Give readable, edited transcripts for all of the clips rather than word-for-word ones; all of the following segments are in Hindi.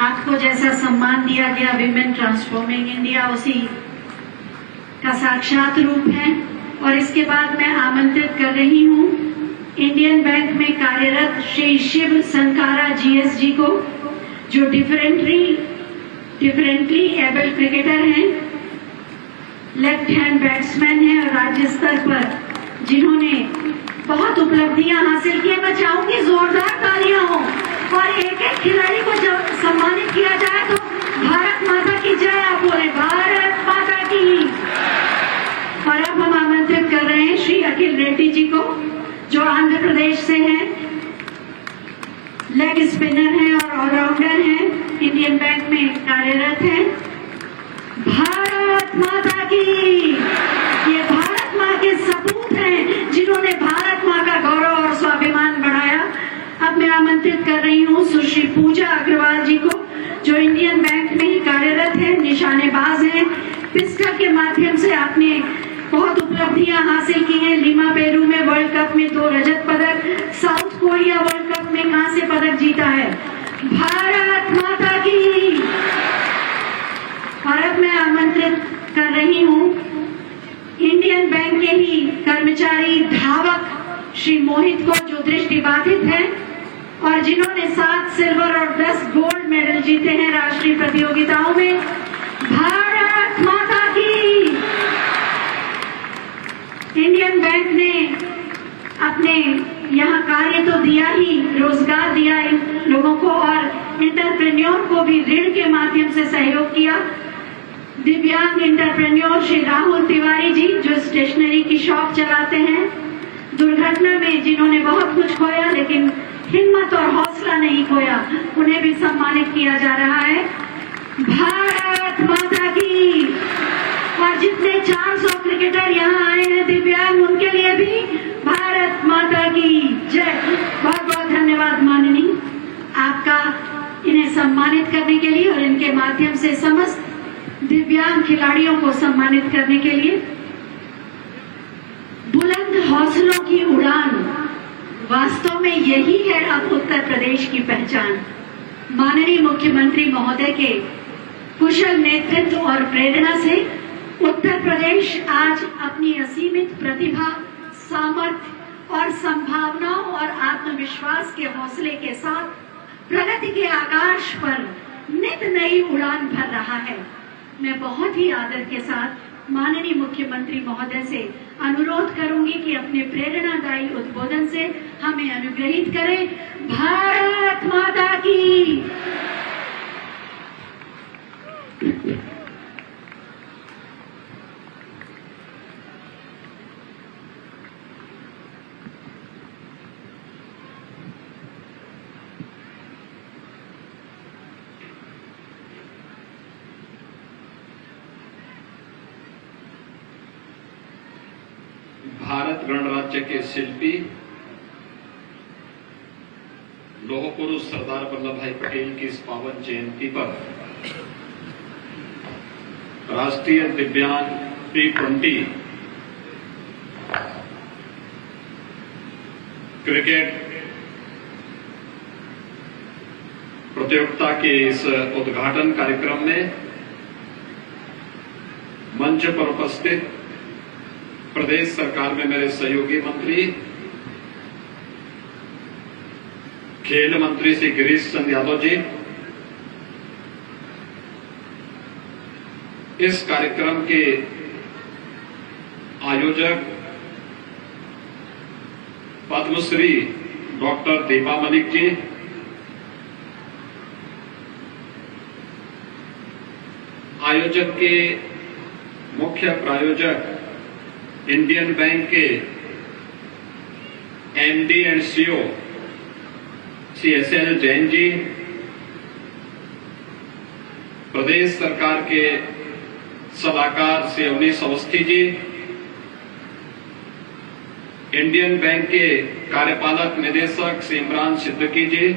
आपको जैसा सम्मान दिया गया विमेन ट्रांसफॉर्मिंग इंडिया, उसी का साक्षात रूप है। और इसके बाद मैं आमंत्रित कर रही हूँ इंडियन बैंक में कार्यरत श्री शिव संकारा जीएसजी को, जो डिफरेंटली एबल क्रिकेटर हैं, लेफ्ट हैंड बैट्समैन हैं और राज्य स्तर पर जिन्होंने बहुत उपलब्धियां हासिल की। मैं चाहूंगी जोरदार तालियां हो और एक एक खिलाड़ी को जब सम्मानित किया जाए तो भारत माता की जय आप बोले, भारत माता की। और अब हम आमंत्रित कर रहे हैं श्री अखिल रेड्डी जी को, जो आंध्र प्रदेश से हैं, लेग स्पिनर हैं और ऑलराउंडर हैं, इंडियन बैंक में कार्यरत हैं। भारत माता की, ये भारत माँ के सपूत हैं जिन्होंने भारत माँ का गौरव और स्वाभिमान बढ़ाया। अब मैं आमंत्रित कर रही हूँ सुश्री पूजा अग्रवाल जी को, जो इंडियन बैंक में ही कार्यरत है, निशानेबाज हैं। पिस्टल के माध्यम से आपने बहुत उपलब्धियां हासिल की हैं। लीमा पेरू में वर्ल्ड कप में 2 रजत पदक, साउथ कोरिया वर्ल्ड कप में कांस्य पदक जीता है। भारत माता की। और अब मैं आमंत्रित कर रही हूँ इंडियन बैंक के ही कर्मचारी धावक श्री मोहित को, जो दृष्टिबाधित हैं और जिन्होंने 7 सिल्वर और 10 गोल्ड मेडल जीते हैं राष्ट्रीय प्रतियोगिताओं में। भारत माता की। इंडियन बैंक ने अपने यहाँ कार्य तो दिया ही, रोजगार दिया इन लोगों को और इंटरप्रेन्योर को भी ऋण के माध्यम से सहयोग किया। दिव्यांग इंटरप्रेन्योर श्री राहुल तिवारी जी, जो स्टेशनरी की शॉप चलाते हैं, दुर्घटना में जिन्होंने बहुत कुछ खोया लेकिन हिम्मत और हौसला नहीं खोया, उन्हें भी सम्मानित किया जा रहा है। भारत माता की। और जितने 400 क्रिकेटर यहाँ आए हैं दिव्यांग, उनके लिए भी भारत माता की जय। बहुत बहुत धन्यवाद माननीय आपका इन्हें सम्मानित करने के लिए और इनके माध्यम से समस्त दिव्यांग खिलाड़ियों को सम्मानित करने के लिए। बुलंद हौसलों की उड़ान, वास्तव में यही है अब उत्तर प्रदेश की पहचान। माननीय मुख्यमंत्री महोदय के कुशल नेतृत्व और प्रेरणा से उत्तर प्रदेश आज अपनी असीमित प्रतिभा, सामर्थ्य और संभावनाओं और आत्मविश्वास के हौसले के साथ प्रगति के आकाश पर नित नई उड़ान भर रहा है। मैं बहुत ही आदर के साथ माननीय मुख्यमंत्री महोदय से अनुरोध करूंगी कि अपने प्रेरणादायी उद्बोधन से हमें अनुग्रहित करें। भारत माता की। भारत गणराज्य के शिल्पी लौह पुरुष सरदार वल्लभ भाई पटेल की इस पावन जयंती पर राष्ट्रीय दिव्यांग T20 क्रिकेट प्रतियोगिता के इस उद्घाटन कार्यक्रम में मंच पर उपस्थित प्रदेश सरकार में मेरे सहयोगी मंत्री, खेल मंत्री श्री गिरीश चंद्र यादव जी, इस कार्यक्रम के आयोजक पद्मश्री डॉक्टर दीपा मलिक जी, आयोजक के मुख्य प्रायोजक इंडियन बैंक के MD and CEO Shri SL Jain ji, प्रदेश सरकार के सलाहकार श्री अवनीश अवस्थी जी, इंडियन बैंक के कार्यपालक निदेशक श्री इमरान सिद्दीकी जी,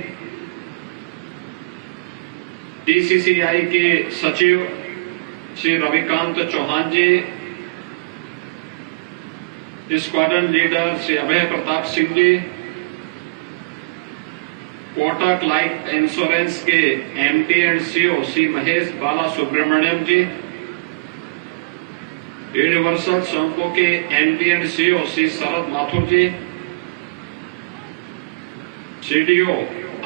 DCCI के सचिव श्री रविकांत चौहान जी, squadron leader Shri Abhay Pratap Singh ji, Kotak life insurance के MD and CEO Shri Mahesh Bala Subramaniam ji, universal संको के MD and CEO Shri Sharad Mathur ji, CDO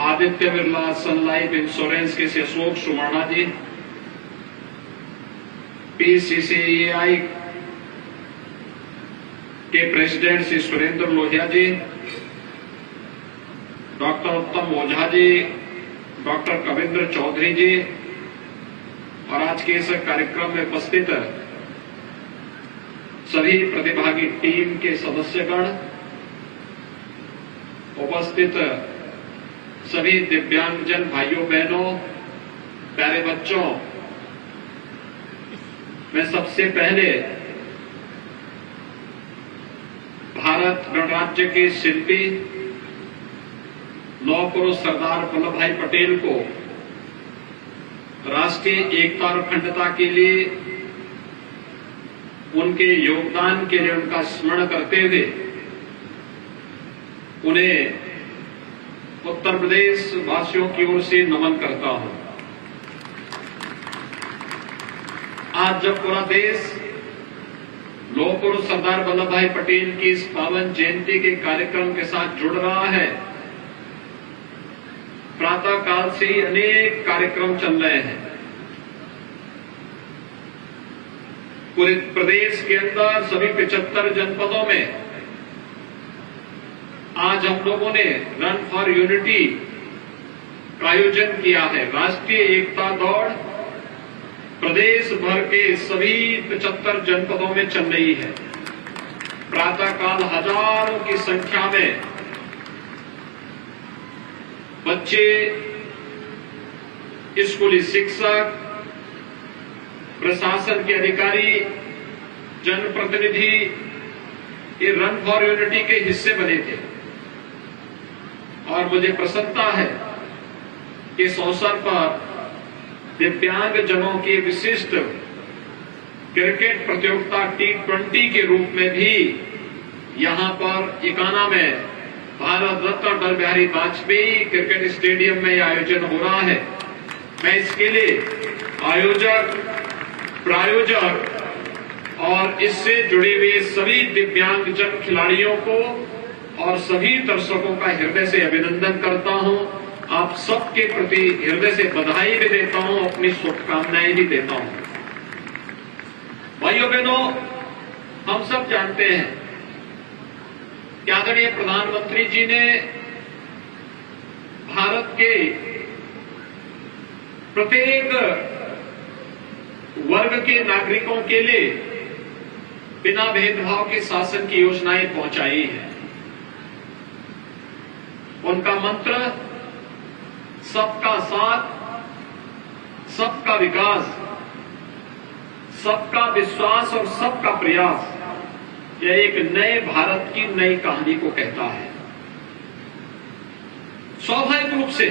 Aditya Birla sun life insurance के श्री अशोक सुमर्णा जी, पीसीसीआई के प्रेसिडेंट श्री सुरेंद्र लोहिया जी, डॉक्टर उत्तम ओझा जी, डॉक्टर कविंद्र चौधरी जी और आज के इस कार्यक्रम में उपस्थित सभी प्रतिभागी टीम के सदस्यगण, उपस्थित सभी दिव्यांगजन भाइयों बहनों, प्यारे बच्चों, मैं सबसे पहले भारत गणराज्य के शिल्पी लौह पुरुष सरदार वल्लभ भाई पटेल को राष्ट्रीय एकता और अखंडता के लिए उनके योगदान के लिए उनका स्मरण करते हुए उन्हें उत्तर प्रदेश वासियों की ओर से नमन करता हूं। आज जब पूरा देश लौह पुरुष सरदार वल्लभ भाई पटेल की इस पावन जयंती के कार्यक्रम के साथ जुड़ रहा है, प्रातः काल से ही अनेक कार्यक्रम चल रहे हैं। पूरे प्रदेश के अंदर सभी 75 जनपदों में आज हम लोगों ने रन फॉर यूनिटी का आयोजन किया है। राष्ट्रीय एकता दौड़ प्रदेश भर के सभी 75 जनपदों में चल रही है। प्रातःकाल हजारों की संख्या में बच्चे, स्कूली शिक्षक, प्रशासन के अधिकारी, जनप्रतिनिधि ये रन फॉर यूनिटी के हिस्से बने थे और मुझे प्रसन्नता है कि इस अवसर पर दिव्यांगजनों की विशिष्ट क्रिकेट प्रतियोगिता T20 के रूप में भी यहां पर इकाना में भारत रत्न अटल बिहारी वाजपेयी क्रिकेट स्टेडियम में यह आयोजन हो रहा है। मैं इसके लिए आयोजक, प्रायोजक और इससे जुड़े हुए सभी दिव्यांगजन खिलाड़ियों को और सभी दर्शकों का हृदय से अभिनंदन करता हूं। आप सबके प्रति हृदय से बधाई भी देता हूं, अपनी शुभकामनाएं भी देता हूं। भाइयों बहनों, हम सब जानते हैं कि आदरणीय प्रधानमंत्री जी ने भारत के प्रत्येक वर्ग के नागरिकों के लिए बिना भेदभाव के शासन की योजनाएं पहुंचाई है। उनका मंत्र सबका साथ, सबका विकास, सबका विश्वास और सबका प्रयास, यह एक नए भारत की नई कहानी को कहता है। स्वाभाविक रूप से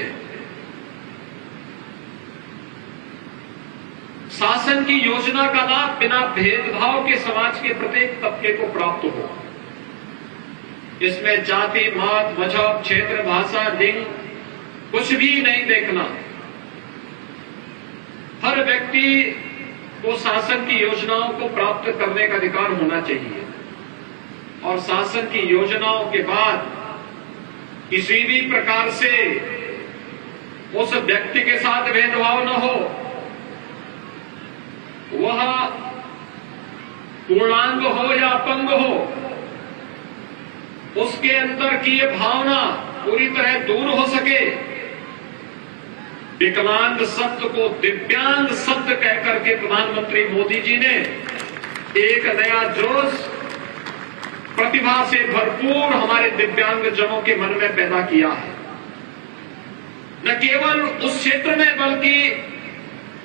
शासन की योजना का लाभ बिना भेदभाव के समाज के प्रत्येक तबके को प्राप्त हो। इसमें जाति, मत, मजहब, क्षेत्र, भाषा, लिंग कुछ भी नहीं देखना। हर व्यक्ति को शासन की योजनाओं को प्राप्त करने का अधिकार होना चाहिए और शासन की योजनाओं के बाद किसी भी प्रकार से उस व्यक्ति के साथ भेदभाव न हो। वह पूर्णांग हो या अपंग हो, उसके अंदर की ये भावना पूरी तरह दूर हो सके। विकलांग शब्द को दिव्यांग शब्द कहकर के प्रधानमंत्री मोदी जी ने एक नया जोश, प्रतिभा से भरपूर हमारे दिव्यांगजनों के मन में पैदा किया है। न केवल उस क्षेत्र में बल्कि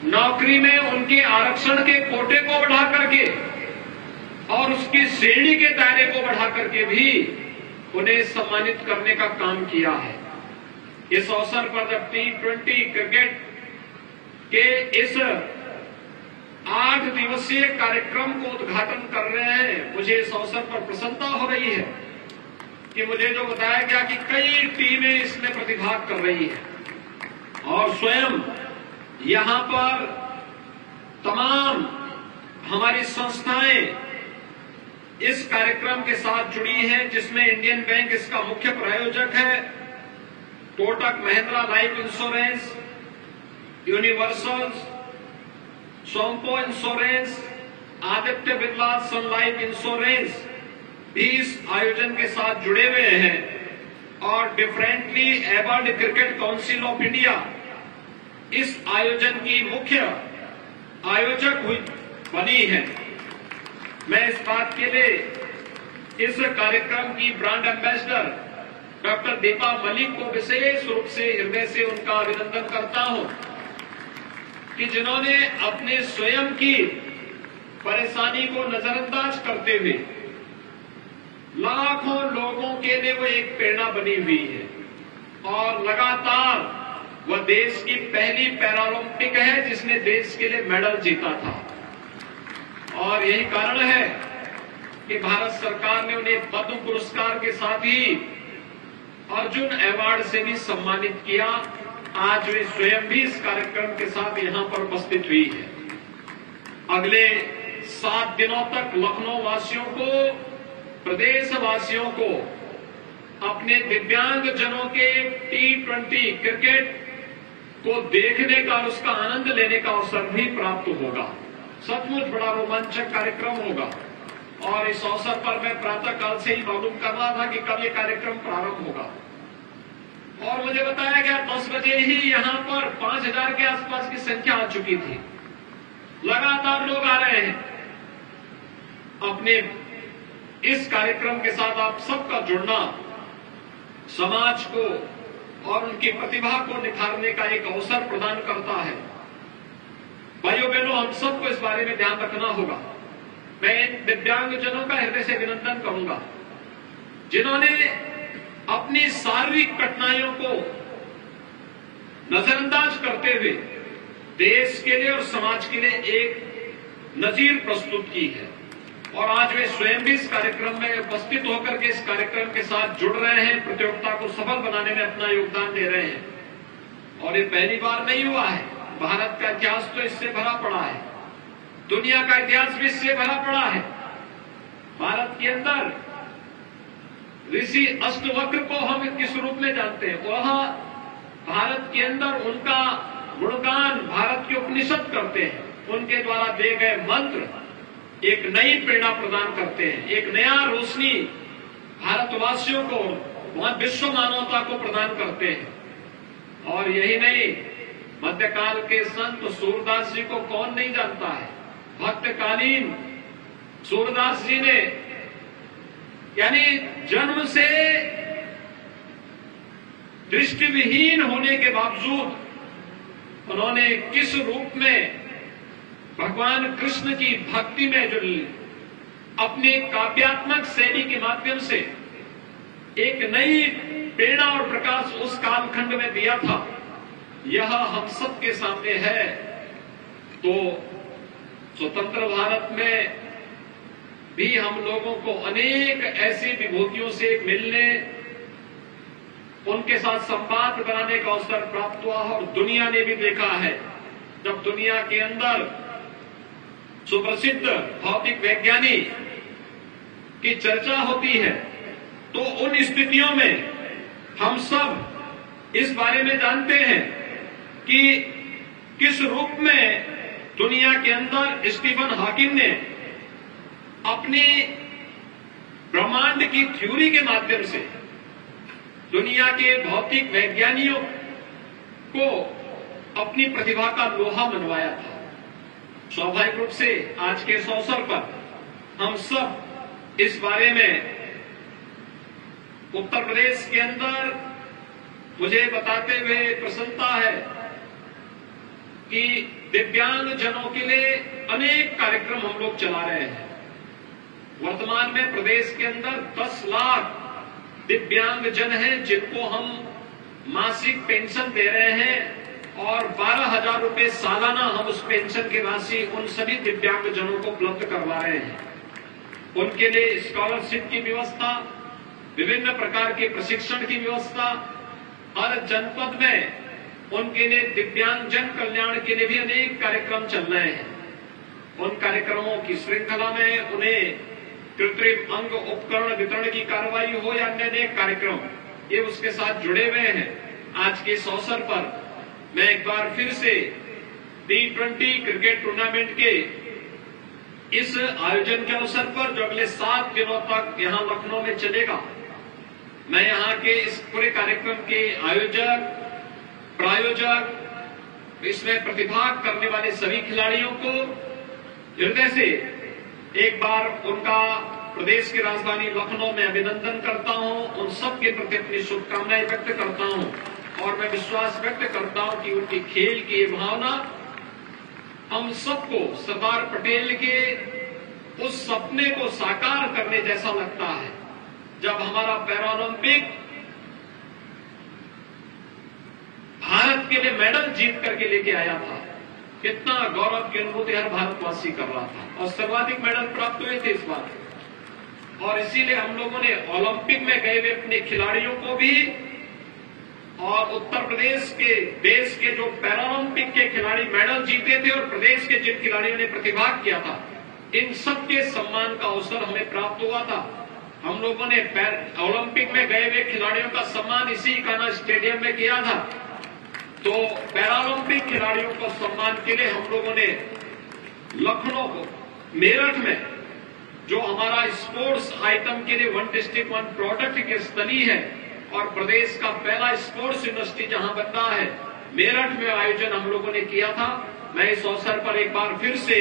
नौकरी में उनके आरक्षण के कोटे को बढ़ा करके और उसकी श्रेणी के दायरे को बढ़ा करके भी उन्हें सम्मानित करने का काम किया है। इस अवसर पर जब T20 क्रिकेट के इस 8 दिवसीय कार्यक्रम को उद्घाटन कर रहे हैं, मुझे इस अवसर पर प्रसन्नता हो रही है कि मुझे जो बताया गया कि कई टीमें इसमें प्रतिभाग कर रही हैं और स्वयं यहां पर तमाम हमारी संस्थाएं इस कार्यक्रम के साथ जुड़ी हैं, जिसमें इंडियन बैंक इसका मुख्य प्रायोजक है, Kotak Mahindra life insurance, Universal, Sompo insurance, Aditya Birla sun life insurance भी इस आयोजन के साथ जुड़े हुए हैं और differently abled cricket council of India इस आयोजन की मुख्य आयोजक हुई बनी है। मैं इस बात के लिए इस कार्यक्रम की brand ambassador doctor Deepa Malik को विशेष रूप से हृदय से उनका अभिनंदन करता हूं कि जिन्होंने अपने स्वयं की परेशानी को नजरअंदाज करते हुए लाखों लोगों के लिए वो एक प्रेरणा बनी हुई है और लगातार वह देश की पहली पैरालंपिक है जिसने देश के लिए मेडल जीता था और यही कारण है कि भारत सरकार ने उन्हें पद्म पुरस्कार के साथ ही अर्जुन अवार्ड से भी सम्मानित किया। आज वे स्वयं भी इस कार्यक्रम के साथ यहां पर उपस्थित हुई है। अगले 7 दिनों तक लखनऊ वासियों को, प्रदेशवासियों को अपने दिव्यांग जनों के T20 क्रिकेट को देखने का और उसका आनंद लेने का अवसर भी प्राप्त होगा। सचमुच बड़ा रोमांचक कार्यक्रम होगा और इस अवसर पर मैं प्रातःकाल से ही मालूम कर रहा था कि कब ये कार्यक्रम प्रारंभ होगा और मुझे बताया गया 10 बजे ही यहां पर 5000 के आसपास की संख्या आ चुकी थी। लगातार लोग आ रहे हैं। अपने इस कार्यक्रम के साथ आप सबका जुड़ना समाज को और उनकी प्रतिभा को निखारने का एक अवसर प्रदान करता है। भाइयों बहनों, हम सबको इस बारे में ध्यान रखना होगा। मैं इन दिव्यांगजनों का हृदय से अभिनंदन करूंगा जिन्होंने अपनी शारीरिक कठिनाइयों को नजरअंदाज करते हुए देश के लिए और समाज के लिए एक नजीर प्रस्तुत की है और आज वे स्वयं भी इस कार्यक्रम में उपस्थित होकर के इस कार्यक्रम के साथ जुड़ रहे हैं, प्रतियोगिता को सफल बनाने में अपना योगदान दे रहे हैं। और ये पहली बार नहीं हुआ है। भारत का इतिहास तो इससे भरा पड़ा है, दुनिया का इतिहास भी इससे भरा पड़ा है। भारत के अंदर ऋषि अष्टवक्र को हम किस रूप में जानते हैं? वह भारत के अंदर उनका गुणगान भारत के उपनिषद करते हैं। उनके द्वारा दिए गए मंत्र एक नई प्रेरणा प्रदान करते हैं, एक नया रोशनी भारतवासियों को, वहां विश्व मानवता को प्रदान करते हैं। और यही नहीं, मध्यकाल के संत सूरदास जी को कौन नहीं जानता है। भक्तकालीन सूरदास जी ने यानी जन्म से दृष्टिविहीन होने के बावजूद उन्होंने किस रूप में भगवान कृष्ण की भक्ति में जो अपनी काव्यात्मक शैली के माध्यम से एक नई प्रेरणा और प्रकाश उस कालखंड में दिया था, यह हम सबके सामने है। तो स्वतंत्र भारत में भी हम लोगों को अनेक ऐसी विभूतियों से मिलने, उनके साथ संवाद बनाने का अवसर प्राप्त हुआ और दुनिया ने भी देखा है। जब दुनिया के अंदर सुप्रसिद्ध भौतिक वैज्ञानिक की चर्चा होती है तो उन स्थितियों में हम सब इस बारे में जानते हैं कि किस रूप में दुनिया के अंदर स्टीफन हॉकिंग ने अपनी ब्रह्मांड की थ्योरी के माध्यम से दुनिया के भौतिक वैज्ञानिकों को अपनी प्रतिभा का लोहा मनवाया था। स्वाभाविक रूप से आज के इस अवसर पर हम सब इस बारे में उत्तर प्रदेश के अंदर मुझे बताते हुए प्रसन्नता है कि दिव्यांग जनों के लिए अनेक कार्यक्रम हम लोग चला रहे हैं। वर्तमान में प्रदेश के अंदर 10 लाख दिव्यांग जन हैं जिनको हम मासिक पेंशन दे रहे हैं और 12,000 रुपए सालाना हम उस पेंशन की राशि उन सभी दिव्यांग जनों को उपलब्ध करवा रहे हैं। उनके लिए स्कॉलरशिप की व्यवस्था, विभिन्न प्रकार के प्रशिक्षण की व्यवस्था, हर जनपद में उनके लिए दिव्यांगजन कल्याण के लिए भी अनेक कार्यक्रम चल रहे हैं। उन कार्यक्रमों की श्रृंखला में उन्हें कृत्रिम अंग उपकरण वितरण की कार्रवाई हो या अन्य अनेक कार्यक्रम, ये उसके साथ जुड़े हुए हैं। आज के इस अवसर पर मैं एक बार फिर से T20 क्रिकेट टूर्नामेंट के इस आयोजन के अवसर पर जो अगले 7 दिनों तक यहां लखनऊ में चलेगा, मैं यहां के इस पूरे कार्यक्रम के आयोजक, प्रायोजक, इसमें प्रतिभाग करने वाले सभी खिलाड़ियों को हृदय से एक बार उनका प्रदेश की राजधानी लखनऊ में अभिनंदन करता हूं। उन सब के प्रति अपनी शुभकामनाएं व्यक्त करता हूं और मैं विश्वास व्यक्त करता हूं कि उनकी खेल की ये भावना हम सबको सरदार पटेल के उस सपने को साकार करने जैसा लगता है। जब हमारा पैरालंपिक भारत के लिए मेडल जीत करके लेके आया था, कितना गौरव की अनुभूति हर भारतवासी कर रहा था और सर्वाधिक मेडल प्राप्त हुए थे इस बार। और इसीलिए हम लोगों ने ओलंपिक में गए हुए अपने खिलाड़ियों को भी और उत्तर प्रदेश के देश के जो पैरालंपिक के खिलाड़ी मेडल जीते थे और प्रदेश के जिन खिलाड़ियों ने प्रतिभाग किया था, इन सबके सम्मान का अवसर हमें प्राप्त हुआ था। हम लोगों ने ओलंपिक में गए हुए खिलाड़ियों का सम्मान इसी कान्हा स्टेडियम में किया था। तो पैरालंपिक खिलाड़ियों को सम्मान के लिए हम लोगों ने लखनऊ को मेरठ में जो हमारा स्पोर्ट्स आइटम के लिए वन डिस्ट्रिक्ट वन प्रोडक्ट की स्थली है और प्रदेश का पहला स्पोर्ट्स यूनिवर्सिटी जहां बन रहा है, मेरठ में आयोजन हम लोगों ने किया था। मैं इस अवसर पर एक बार फिर से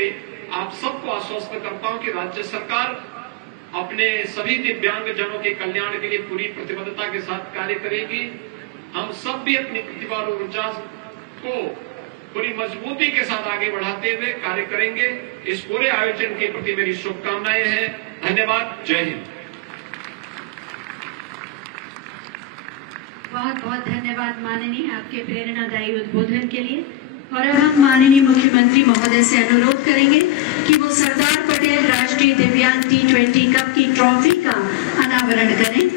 आप सबको आश्वस्त करता हूं कि राज्य सरकार अपने सभी दिव्यांगजनों के कल्याण के लिए पूरी प्रतिबद्धता के साथ कार्य करेगी। हम सब भी अपनी प्रतिभा और ऊर्जा को पूरी मजबूती के साथ आगे बढ़ाते हुए कार्य करेंगे। इस पूरे आयोजन के प्रति मेरी शुभकामनाएं हैं। धन्यवाद। जय हिंद। बहुत बहुत धन्यवाद माननीय, आपके प्रेरणादायी उद्बोधन के लिए। और अब हम माननीय मुख्यमंत्री महोदय से अनुरोध करेंगे कि वो सरदार पटेल राष्ट्रीय दिव्यांग T20 कप की ट्रॉफी का अनावरण करें।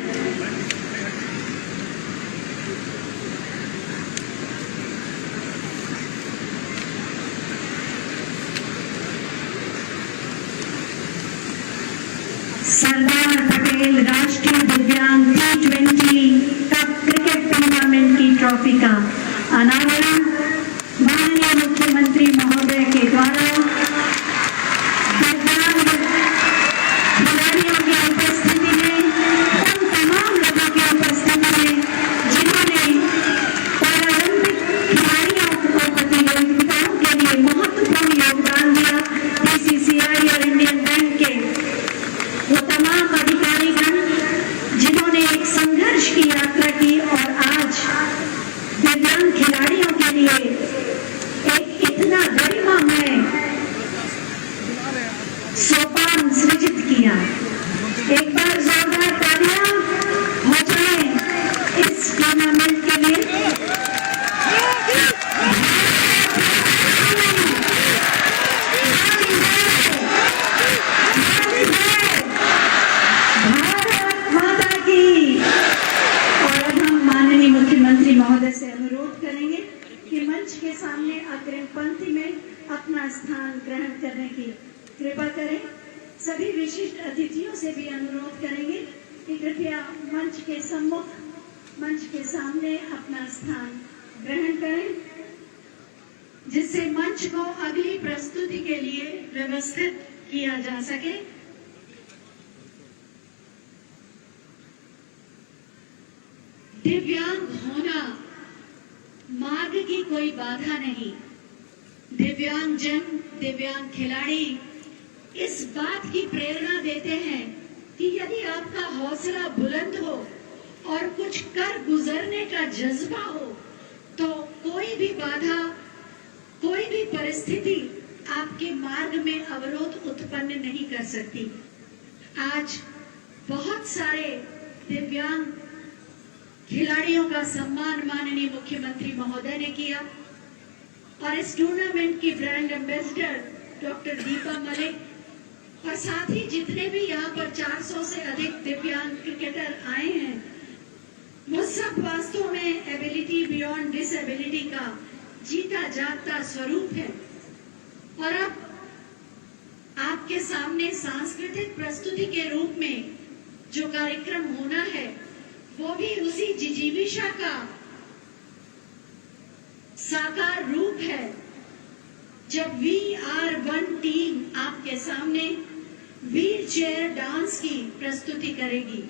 सरदार पटेल राष्ट्रीय दिव्यांग T20 कप क्रिकेट टूर्नामेंट की ट्रॉफी का अनावरण माननीय मुख्यमंत्री महोदय के द्वारा दिव्यांग खिलाड़ियों की उपस्थिति में, उन तमाम लोगों की उपस्थिति में जिन्होंने पैरालंपिक खिलाड़ियों को प्रतियोगिताओं के लिए महत्वपूर्ण योगदान दिया। BCCI और इंडियन बैंक के वो तमाम अधिकारीगण जिन्होंने एक संघर्ष की यात्रा की और आज दिव्यांग खिलाड़ियों के लिए एक इतना गरिमामय सोपान सृजित किया। एक बार जोरदार तालियां हो जाए इस टूर्नामेंट के लिए। महोदय से अनुरोध करेंगे कि मंच के सामने अग्रिम पंक्ति में अपना स्थान ग्रहण करने की कृपा करें। सभी विशिष्ट अतिथियों से भी अनुरोध करेंगे कि कृपया मंच के सम्मुख, मंच के सामने अपना स्थान ग्रहण करें, जिससे मंच को अगली प्रस्तुति के लिए व्यवस्थित किया जा सके। दिव्यांग होना मार्ग की कोई बाधा नहीं। दिव्यांग जन, दिव्यांग खिलाड़ी इस बात की प्रेरणा देते हैं कि यदि आपका हौसला बुलंद हो और कुछ कर गुजरने का जज्बा हो, तो कोई भी बाधा, कोई भी परिस्थिति आपके मार्ग में अवरोध उत्पन्न नहीं कर सकती। आज बहुत सारे दिव्यांग खिलाड़ियों का सम्मान माननीय मुख्यमंत्री महोदय ने किया और इस टूर्नामेंट की brand ambassador doctor Deepa Malik और साथ ही जितने भी यहाँ पर 400 से अधिक दिव्यांग क्रिकेटर आए हैं, वो सब वास्तव में एबिलिटी बियॉन्ड डिसेबिलिटी का जीता जागता स्वरूप है। और अब आपके सामने सांस्कृतिक प्रस्तुति के रूप में जो कार्यक्रम होना है, वो भी उसी जिजीविषा का साकार रूप है, जब VR1 टीम आपके सामने व्हील चेयर डांस की प्रस्तुति करेगी।